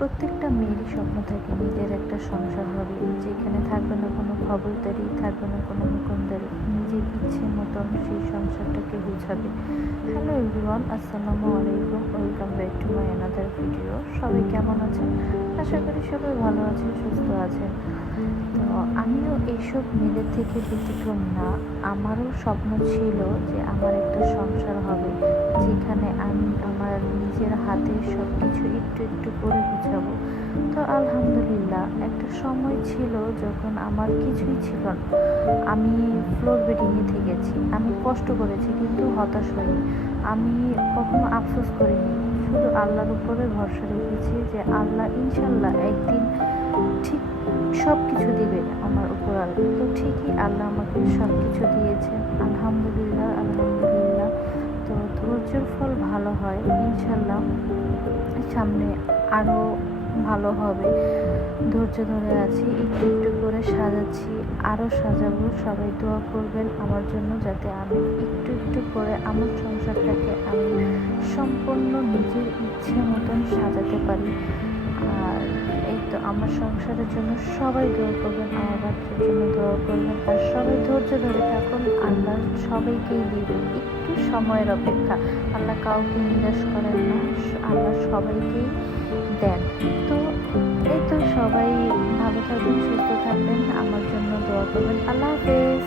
প্রত্যেকটা মেয়েরই স্বপ্ন থাকে নিজের একটা সংসার হবে, যেখানে থাকবে না কোনো খবরদারি, থাকবে না কোনো হুকুমদারি, নিজের ইচ্ছে মতন সেই সংসারটাকে গুছাবে। হ্যালো এভরিওয়ান, আসসালামু আলাইকুম, welcome back to my another video. সবাই কেমন আছেন? আশা করি সবাই ভালো আছেন, সুস্থ আছেন। তো আমিও এইসব মেয়েদের থেকে ব্যতিক্রম না। আমারও স্বপ্ন ছিল যে আমার একটা সংসার হবে, যেখানে আমি আমার নিজের হাতে সব কিছু একটু একটু করে গুছাবো। তো আলহামদুলিল্লাহ, একটা সময় ছিল যখন আমার কিছুই ছিল না। আমি ফ্লোর বেডিংয়ে থেকেছি, আমি কষ্ট করেছি কিন্তু হতাশ হইনি। আমি কখনো আফসোস করিনি, শুধু আল্লাহর উপরে ভরসা রেখেছি যে আল্লাহ ইনশাল্লাহ একদিন ঠিক সব কিছু দিবে আমার উপর। আল্লাহ তো ঠিকই আল্লাহ আমাকে সব কিছু দিয়েছেন, আলহামদুলিল্লাহ আলহামদুলিল্লাহ। তো ধৈর্যের ফল ভালো হয়, ইনশাল্লাহ সামনে আরও ভালো হবে। ধৈর্য ধরে আছি, একটু একটু করে সাজাচ্ছি, আরও সাজাবো। সবাই দোয়া করবেন আমার জন্য, যাতে আমি একটু একটু করে আমার সংসারটাকে আমি সম্পূর্ণ নিজের ইচ্ছে মতন সাজাতে পারি। আর এই তো আমার সংসারের জন্য সবাই দোয়া করবেন, আমার বাচ্চার জন্য দোয়া করবেন, আর সবাই ধৈর্য ধরে থাকুন। আল্লাহ সবাইকেই দিবে, একটু সময়ের অপেক্ষা। আল্লাহ কাউকে নিরাশ করেন না, আল্লাহ সবাইকেই দেন। তো এই তো সবাই ভালো থাকবেন, সুস্থ থাকবেন, আমার জন্য দোয়া করবেন। আল্লাহ হাফেজ।